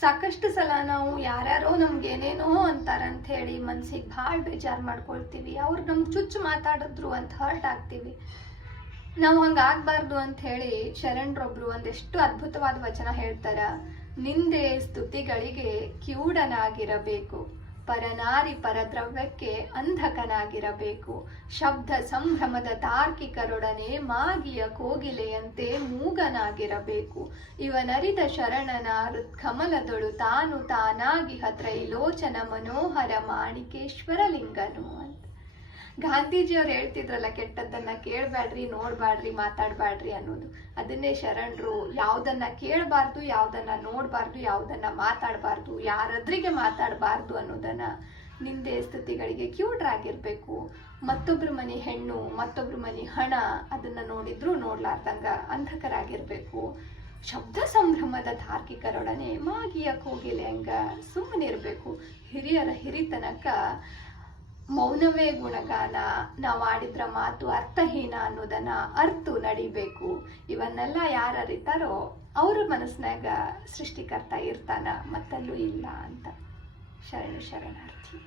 ಸಾಕಷ್ಟು ಸಲ ನಾವು ಯಾರ್ಯಾರೋ ನಮ್ಗೆ ಏನೇನೋ ಅಂತಾರಂತ ಹೇಳಿ ಮನ್ಸಿಗೆ ಭಾಳ ಬೇಜಾರು ಮಾಡ್ಕೊಳ್ತೀವಿ. ಅವ್ರು ನಮ್ಗೆ ಚುಚ್ಚು ಮಾತಾಡಿದ್ರು ಅಂತ ಹರ್ಟ್ ಆಗ್ತೀವಿ. ನಾವು ಹಂಗಾಗಬಾರ್ದು ಅಂತ ಹೇಳಿ ಶರಣರೊಬ್ರು ಒಂದೆಷ್ಟು ಅದ್ಭುತವಾದ ವಚನ ಹೇಳ್ತಾರ. ನಿಂದೆ ಸ್ತುತಿಗಳಿಗೆ ಕಿವುಡನಾಗಿರಬೇಕು, ಪರನಾರಿ ಪರದ್ರವ್ಯಕ್ಕೆ ಅಂಧಕನಾಗಿರಬೇಕು, ಶಬ್ದ ಸಂಭ್ರಮದ ತಾರ್ಕಿಕರೊಡನೆ ಮಾಗಿಯ ಕೋಗಿಲೆಯಂತೆ ಮೂಗನಾಗಿರಬೇಕು, ಇವನರಿದ ಶರಣನ ಹೃತ್ಕಮಲದೊಳು ತಾನು ತಾನಾಗಿ ತ್ರೈಲೋಚನ ಮನೋಹರ ಮಾಣಿಕೇಶ್ವರ ಲಿಂಗನು ಅಂತ. ಗಾಂಧೀಜಿಯವ್ರು ಹೇಳ್ತಿದ್ರಲ್ಲ, ಕೆಟ್ಟದ್ದನ್ನ ಕೇಳಬೇಡ್ರಿ, ನೋಡ್ಬ್ಯಾಡ್ರಿ, ಮಾತಾಡ್ಬ್ಯಾಡ್ರಿ ಅನ್ನೋದು. ಅದನ್ನೇ ಶರಣರು ಯಾವುದನ್ನ ಕೇಳಬಾರ್ದು, ಯಾವುದನ್ನ ನೋಡಬಾರ್ದು, ಯಾವುದನ್ನ ಮಾತಾಡಬಾರ್ದು, ಯಾರದ್ರಿಗೆ ಮಾತಾಡಬಾರ್ದು ಅನ್ನೋದನ್ನ ನಿಂದೆ ಸ್ತುತಿಗಳಿಗೆ ಕ್ಯೂಡ್ರಾಗಿರ್ಬೇಕು. ಮತ್ತೊಬ್ರ ಮನೆ ಹೆಣ್ಣು, ಮತ್ತೊಬ್ರ ಮನೆ ಹಣ ಅದನ್ನ ನೋಡಿದ್ರು ನೋಡ್ಲಾರ್ದಂಗ ಅಂಧಕರಾಗಿರ್ಬೇಕು. ಶಬ್ದ ಸಂಭ್ರಮದ ತಾರ್ಕಿಕರೊಡನೆ ಮಾಗಿಯ ಕೋಗಿಲೆ ಹಂಗ ಸುಮ್ಮನಿರ್ಬೇಕು. ಹಿರಿಯರ ಹಿರಿತನಕ ಮೌನವೇ ಗುಣಗಾನ, ನಾವು ಆಡಿದ್ರ ಮಾತು ಅರ್ಥಹೀನ ಅನ್ನೋದನ್ನ ಅರ್ತು ನಡಿಬೇಕು. ಇವನ್ನೆಲ್ಲ ಯಾರು ಅರಿತಾರೋ ಅವ್ರ ಮನಸ್ಸಿನಾಗ ಸೃಷ್ಟಿಕರ್ತ ಇರ್ತಾನ, ಮತ್ತಲ್ಲೂ ಇಲ್ಲ ಅಂತ. ಶರಣಾರ್ಥಿ.